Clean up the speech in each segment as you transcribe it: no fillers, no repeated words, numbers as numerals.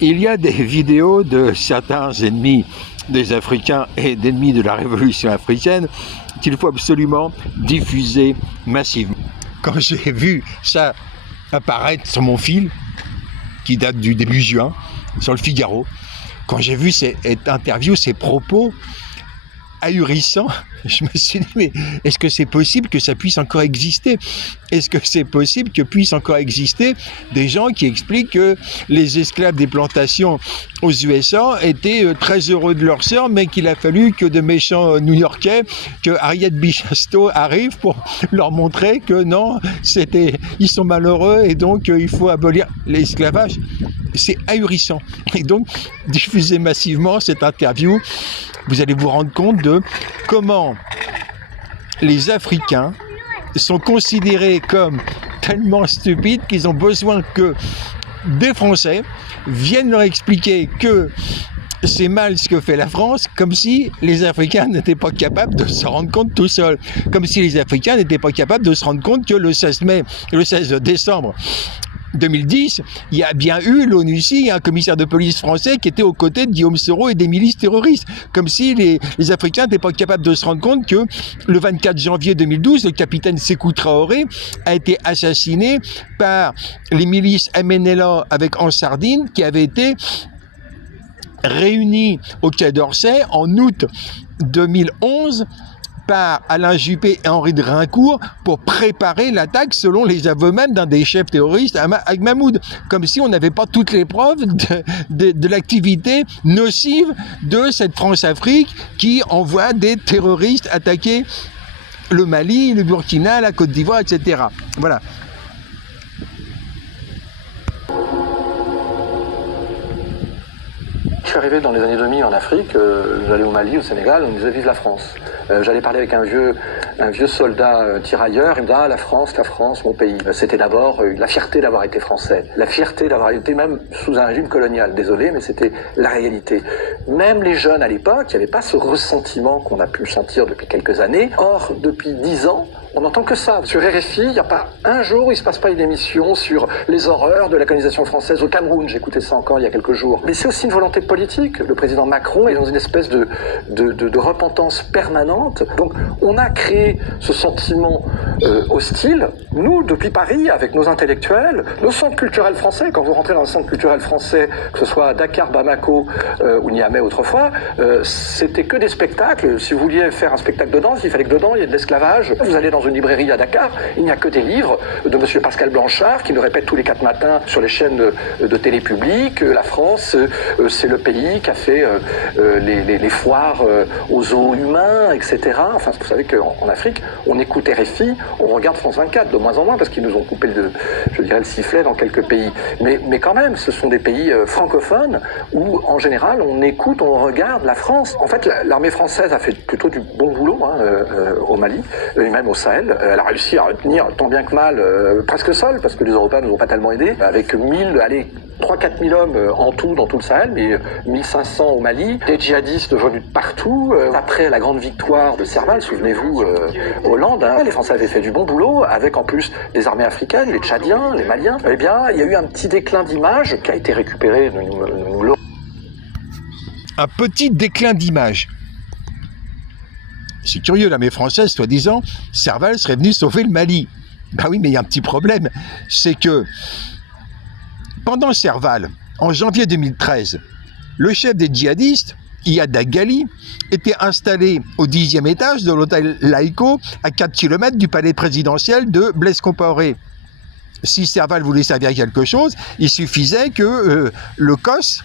il y a des vidéos de certains ennemis des Africains et d'ennemis de la révolution africaine qu'il faut absolument diffuser massivement. Quand j'ai vu ça apparaître sur mon fil, qui date du début juin, sur le Figaro, quand j'ai vu cette interview, ces propos ahurissants, je me suis dit, mais est-ce que c'est possible que ça puisse encore exister? Est-ce que c'est possible que puissent encore exister des gens qui expliquent que les esclaves des plantations aux USA étaient très heureux de leur sort, mais qu'il a fallu que de méchants New-Yorkais, que Harriet Beecher arrive pour leur montrer que non, ils sont malheureux et donc il faut abolir l'esclavage? C'est ahurissant. Et donc, diffusez massivement cette interview, vous allez vous rendre compte de comment les Africains sont considérés comme tellement stupides qu'ils ont besoin que des Français viennent leur expliquer que c'est mal ce que fait la France, comme si les Africains n'étaient pas capables de se rendre compte tout seuls. Comme si les Africains n'étaient pas capables de se rendre compte que le 16 décembre 2010, il y a bien eu l'ONUCI, un commissaire de police français qui était aux côtés de Guillaume Soro et des milices terroristes. Comme si les Africains n'étaient pas capables de se rendre compte que le 24 janvier 2012, le capitaine Sékou Traoré a été assassiné par les milices MNLA avec Ansardine qui avaient été réunis au Quai d'Orsay en août 2011 par Alain Juppé et Henri de Rincourt pour préparer l'attaque selon les aveux même d'un des chefs terroristes, Ag Mahmoud. Comme si on n'avait pas toutes les preuves de l'activité nocive de cette France-Afrique qui envoie des terroristes attaquer le Mali, le Burkina, la Côte d'Ivoire, etc. Voilà. Je suis arrivé dans les années 2000 en Afrique, j'allais au Mali, au Sénégal, on me disait vive la France. J'allais parler avec un vieux soldat tirailleur, il me disait ah la France, mon pays. C'était d'abord la fierté d'avoir été français, la fierté d'avoir été même sous un régime colonial, désolé, mais c'était la réalité. Même les jeunes à l'époque, il n'y avait pas ce ressentiment qu'on a pu sentir depuis quelques années. Or, depuis 10 ans, on n'entend que ça. Sur RFI, il n'y a pas un jour où il ne se passe pas une émission sur les horreurs de la colonisation française au Cameroun. J'ai écouté ça encore il y a quelques jours. Mais c'est aussi une volonté politique. Le président Macron est dans une espèce de repentance permanente. Donc, on a créé ce sentiment hostile. Nous, depuis Paris, avec nos intellectuels, nos centres culturels français, quand vous rentrez dans un centre culturel français, que ce soit à Dakar, Bamako ou Niamey autrefois, c'était que des spectacles. Si vous vouliez faire un spectacle de danse, il fallait que dedans, il y ait de l'esclavage. Vous allez dans une librairie à Dakar, il n'y a que des livres de monsieur Pascal Blanchard qui nous répète tous les 4 matins sur les chaînes de télé publique la France, c'est le pays qui a fait les foires aux zoos humains, etc. Enfin, vous savez qu'en Afrique, on écoute RFI, on regarde France 24, de moins en moins, parce qu'ils nous ont coupé le sifflet dans quelques pays. Mais quand même, ce sont des pays francophones où, en général, on écoute, on regarde la France. En fait, l'armée française a fait plutôt du bon boulot au Mali, et même au Sahel. Elle a réussi à retenir tant bien que mal, presque seule, parce que les Européens ne nous ont pas tellement aidés, avec 3-4 000 hommes en tout dans tout le Sahel, mais 1500 au Mali, des djihadistes venus de partout. Après la grande victoire de Serval, souvenez-vous, Hollande, les Français avaient fait du bon boulot, avec en plus des armées africaines, les Tchadiens, les Maliens. Eh bien, il y a eu un petit déclin d'image qui a été récupéré, Un petit déclin d'image. C'est curieux, l'armée française, soi-disant, Serval serait venu sauver le Mali. Ben oui, mais il y a un petit problème. C'est que, pendant Serval, en janvier 2013, le chef des djihadistes, Iyad Ghali, était installé au 10e étage de l'hôtel Laïco, à 4 km du palais présidentiel de Blaise Compaoré. Si Serval voulait servir à quelque chose, il suffisait que le COS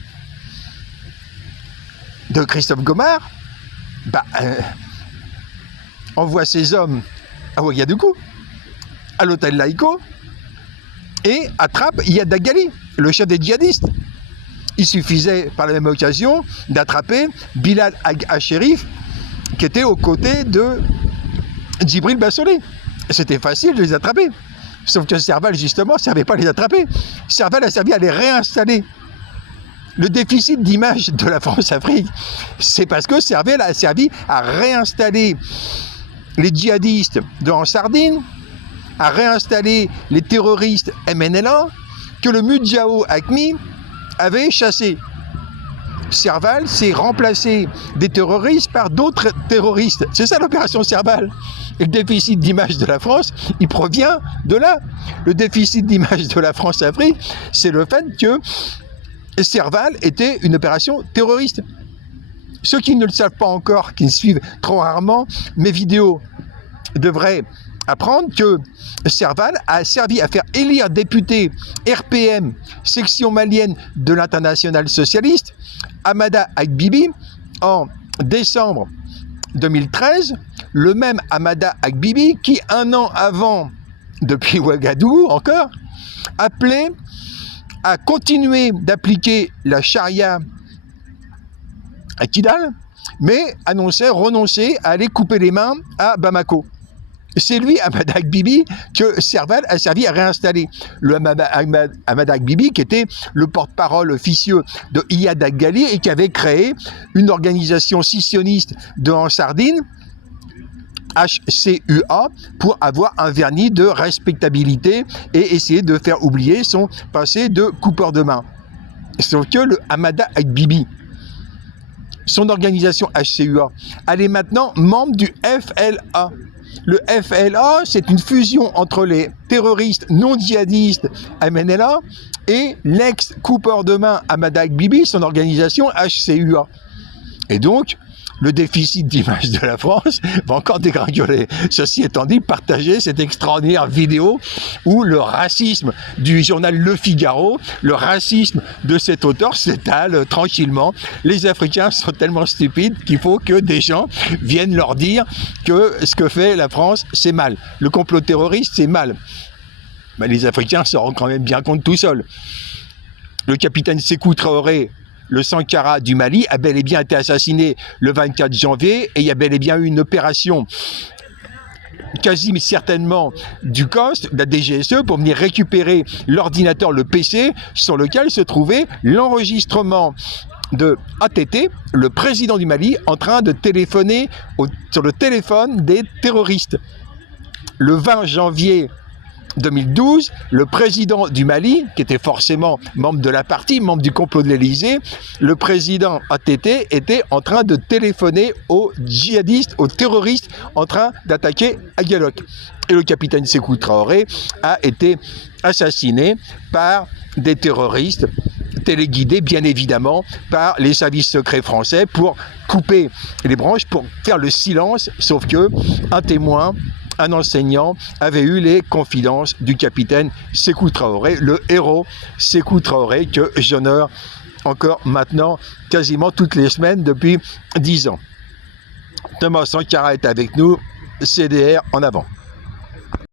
de Christophe Gomard envoie ses hommes à Ouagadougou, à l'hôtel Laïco, et attrape Iyad Ghali, le chef des djihadistes. Il suffisait, par la même occasion, d'attraper Bilal Ag-Sherif, qui était aux côtés de Djibril Bassolé. C'était facile de les attraper. Sauf que Serval, justement, ne servait pas à les attraper. Serval a servi à les réinstaller. Le déficit d'image de la France-Afrique, c'est parce que Serval a servi à réinstaller les djihadistes de Ansardine, à réinstaller les terroristes MNLA, que le Mudjao Acmi avait chassé. Serval s'est remplacé des terroristes par d'autres terroristes. C'est ça l'opération Serval. Et le déficit d'image de la France, il provient de là. Le déficit d'image de la France-Afrique, c'est le fait que Serval était une opération terroriste. Ceux qui ne le savent pas encore, qui me suivent trop rarement mes vidéos, devraient apprendre que Serval a servi à faire élire député RPM, section malienne de l'Internationale socialiste, Amada Agbibi, en décembre 2013, le même Amada Agbibi qui, un an avant, depuis Ouagadougou encore, appelait à continuer d'appliquer la charia à Kidal, mais annonçait renoncer à aller couper les mains à Bamako. C'est lui, Amada Agbibi, que Serval a servi à réinstaller. Le Amada Agbibi, qui était le porte-parole officieux de Iyad Ghali et qui avait créé une organisation scissioniste en Sardine, HCUA, pour avoir un vernis de respectabilité et essayer de faire oublier son passé de coupeur de main. Sauf que le Amada Agbibi, son organisation HCUA, elle est maintenant membre du FLA. Le FLA, c'est une fusion entre les terroristes non djihadistes MNLA et l'ex-coupeur de main Amada Agbibi, son organisation HCUA. Et donc, le déficit d'image de la France va encore dégringoler. Ceci étant dit, partagez cette extraordinaire vidéo où le racisme du journal Le Figaro, le racisme de cet auteur s'étale tranquillement. Les Africains sont tellement stupides qu'il faut que des gens viennent leur dire que ce que fait la France, c'est mal. Le complot terroriste, c'est mal. Mais les Africains se rendent quand même bien compte tout seuls. Le capitaine Sékou Traoré, le Sankara du Mali, a bel et bien été assassiné le 24 janvier et il y a bel et bien eu une opération quasi mais certainement du COST, de la DGSE, pour venir récupérer l'ordinateur, le PC, sur lequel se trouvait l'enregistrement de ATT, le président du Mali, en train de téléphoner sur le téléphone des terroristes. Le 20 janvier 2012, le président du Mali, qui était forcément membre de la partie, membre du complot de l'Élysée, le président ATT était en train de téléphoner aux djihadistes, aux terroristes en train d'attaquer Aguelok. Et le capitaine Sékou Traoré a été assassiné par des terroristes téléguidés, bien évidemment, par les services secrets français pour couper les branches, pour faire le silence, sauf que un témoin, un enseignant, avait eu les confidences du capitaine Sékou Traoré, le héros Sékou Traoré que j'honore encore maintenant quasiment toutes les semaines depuis 10 ans. Thomas Sankara est avec nous, CDR en avant.